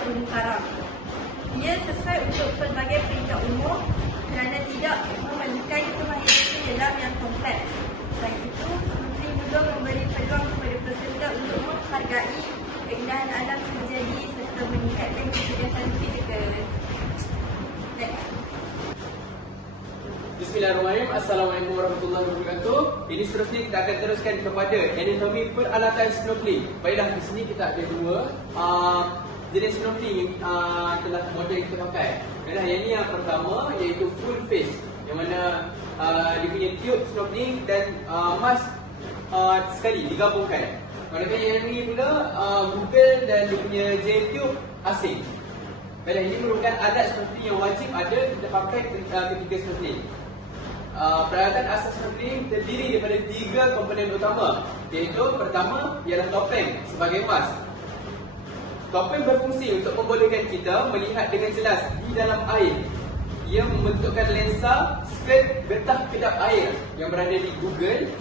terumbu karang. Ia sesuai untuk pelbagai peringkat umur kerana tidak memerlukan kemahiran penyelam yang kompleks. Selain itu, snorkeling juga memberi peluang kepada peserta untuk menghargai keindahan alam terjadi serta meningkatkan kecerdasan fizikal. Bismillahirrahmanirrahim. Assalamualaikum warahmatullahi wabarakatuh. Ini seterusnya kita akan teruskan kepada anatomi peralatan snorkeling. Baiklah, di sini kita ada dua jenis snorkeling yang telah model kita pakai. Baiklah, yang ini yang pertama iaitu full face, yang mana dia punya tube snorkeling dan mask sekali digabungkan. Manakala yang ini pula Google dan dia punya gel tube asing. Baiklah, ini merupakan alat snorkeling yang wajib ada kita pakai ketika snorkeling. Peralatan asas snorkeling terdiri daripada 3 komponen utama, iaitu pertama ialah topeng sebagai mask. Topeng berfungsi untuk membolehkan kita melihat dengan jelas di dalam air. Ia membentukkan lensa skirt getah kedap air yang berada di Google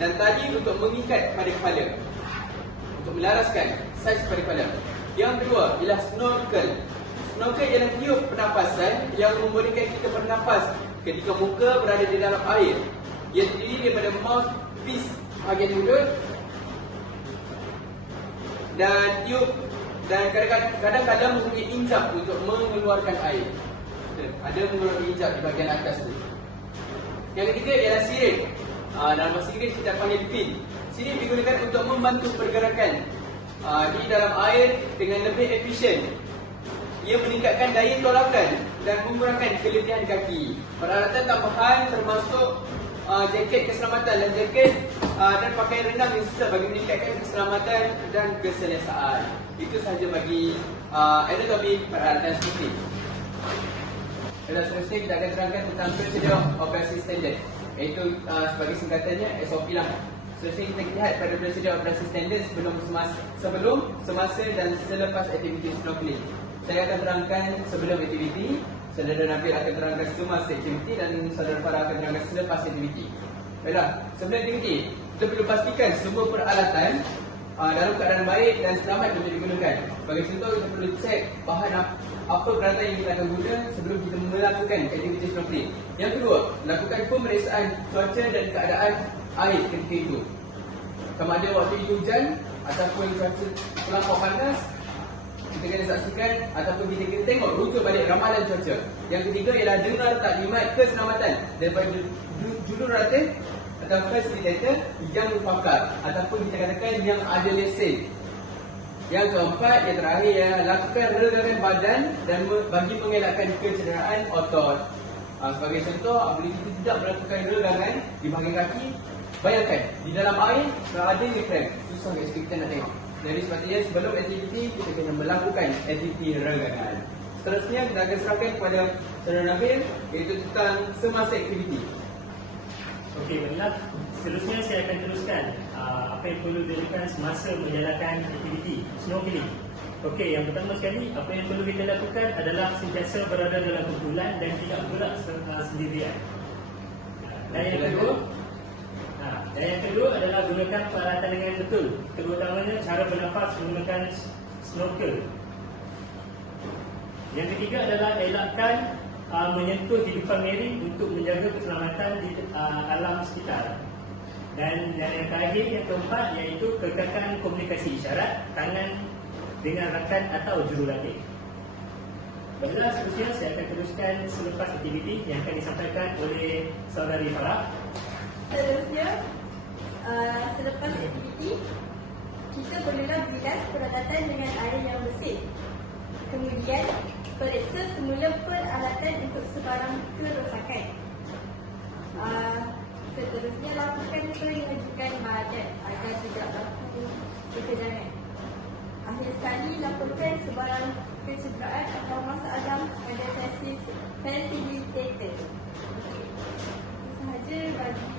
dan tali untuk mengikat pada kepala untuk melaraskan saiz pada kepala. Yang kedua ialah snorkel. Snorkel ialah tiup pernafasan yang membolehkan kita bernafas ketika muka berada di dalam air. Ia terdiri daripada mouthpiece bahagian mulut dan tiup, dan kadang-kadang mempunyai injap untuk mengeluarkan air. Ada mengeluarkan injap di bahagian atas tu. Yang ketiga ialah sirin. Dalam bahasa Inggeris kita panggil fin. Sirin digunakan untuk membantu pergerakan di dalam air dengan lebih efisien. Ia meningkatkan daya tolakan dan mengurangkan keletihan kaki. Peralatan tambahan termasuk jaket keselamatan dan jaket dan pakaian renang yang susah bagi meningkatkan keselamatan dan keselesaan. Itu sahaja bagi anatomi peralatan snorkeling. Dan seterusnya kita akan terangkan tentang prosedur operasi standard, iaitu sebagai singkatannya SOP lah. Seterusnya kita lihat pada prosedur operasi standard sebelum, semasa dan selepas aktiviti snorkeling. Saya akan terangkan sebelum aktiviti, saudara Nabil akan terangkan semasa aktiviti dan saudara Farah akan terangkan selepas aktiviti. Baiklah, sebelum aktiviti, kita perlu pastikan semua peralatan dalam keadaan baik dan selamat untuk digunakan. Bagi contoh, kita perlu cek bahan apa peralatan yang kita akan guna sebelum kita melakukan aktiviti snorkeling. Yang kedua, lakukan pemeriksaan cuaca dan keadaan air ketika itu. Sama ada waktu itu hujan ataupun cuaca terlampau panas, kita kena saksikan ataupun kita kena tengok rujuk balik ramalan cuaca. Yang ketiga ialah dengar taklimat keselamatan daripada jurulatih atau fasilitator yang pakar ataupun kita katakan yang ada lesen. Yang keempat, yang terakhir ialah lakukan regangan badan dan bagi mengelakkan kecederaan otot. Sebagai contoh, apabila kita tidak melakukan regangan di bahagian kaki, bayangkan di dalam air ada cramp, susah sikit kita nak tengok. Jadi sepatutnya sebelum aktiviti kita kena melakukan aktiviti regangan. Seterusnya kita akan serahkan kepada saudara Nabil, iaitu tentang semasa aktiviti. Okey, baiklah. Seterusnya saya akan teruskan apa yang perlu dilakukan semasa menjalankan aktiviti snorkeling. Okey, yang pertama sekali, apa yang perlu kita lakukan adalah sentiasa berada dalam kumpulan dan tidak pula sendirian. Dan yang kedua adalah gunakan peralatan dengan betul, terutamanya cara bernafas menggunakan snorkel. Yang ketiga adalah elakkan menyentuh hidupan marine untuk menjaga keselamatan di alam sekitar. Dan yang terakhir, yang keempat, iaitu kekalkan komunikasi isyarat tangan dengan rakan atau jurulatih. Baiklah, seterusnya saya akan teruskan selepas aktiviti yang akan disampaikan oleh saudari Farah. Seterusnya, selepas aktiviti, kita perlulah bilas peralatan dengan air yang bersih. Kemudian, periksa semula peralatan untuk sebarang kerosakan. Seterusnya, lakukan pengajukan badan agar tidak berlaku ketegangan. Akhir sekali, lakukan sebarang kecederaan atau masalah pada fasilitator. Itu sahaja bagi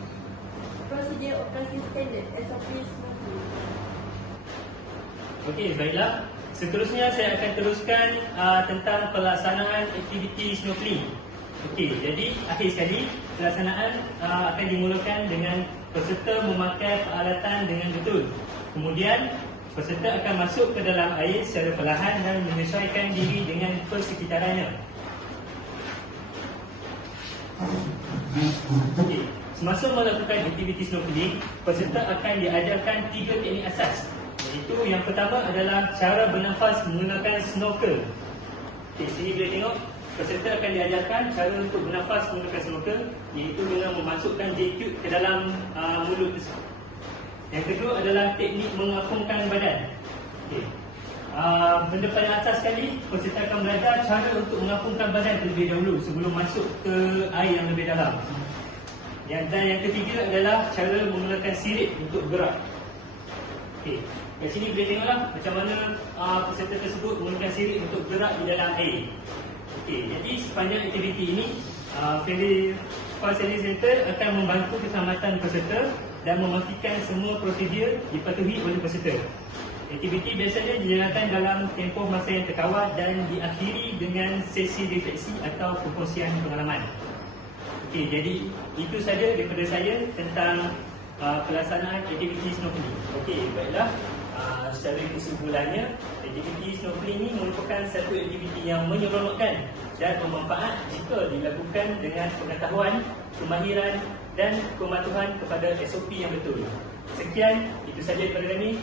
prosedur operasi standard SOP snorkeling. Okey, baiklah. Seterusnya saya akan teruskan tentang pelaksanaan aktiviti snorkeling. Okey, jadi akhir sekali pelaksanaan akan dimulakan dengan peserta memakai peralatan dengan betul. Kemudian Peserta akan masuk ke dalam air secara perlahan dan menyesuaikan diri dengan persekitarannya. Okey. Semasa melakukan aktiviti snorkeling, peserta akan diajarkan 3 teknik asas. Iaitu yang pertama adalah cara bernafas menggunakan snorkel. Okey, sini boleh tengok peserta akan diajarkan cara untuk bernafas menggunakan snorkel, iaitu dengan memasukkan J-tube ke dalam mulut tersebut. Yang kedua adalah teknik mengapungkan badan. Okey. Benda paling asas sekali, peserta akan belajar cara untuk mengapungkan badan terlebih dahulu sebelum masuk ke air yang lebih dalam. Dan yang ketiga adalah cara menggunakan sirip untuk bergerak. Okey. Kat sini boleh tengoklah macam mana peserta tersebut menggunakan sirip untuk bergerak di dalam air. Okey, jadi sepanjang aktiviti ini Facilitator akan membantu keselamatan peserta dan memastikan semua prosedur dipatuhi oleh peserta. Aktiviti biasanya dijalankan dalam tempoh masa yang terkawal dan diakhiri dengan sesi refleksi atau perkongsian pengalaman. Okey, jadi itu saja daripada saya tentang pelaksanaan aktiviti snorkeling. Okey, baiklah. Secara kesimpulannya, aktiviti snorkeling ini merupakan satu aktiviti yang menyeronokkan dan bermanfaat jika dilakukan dengan pengetahuan, kemahiran dan kepatuhan kepada SOP yang betul. Sekian, itu saja daripada kami.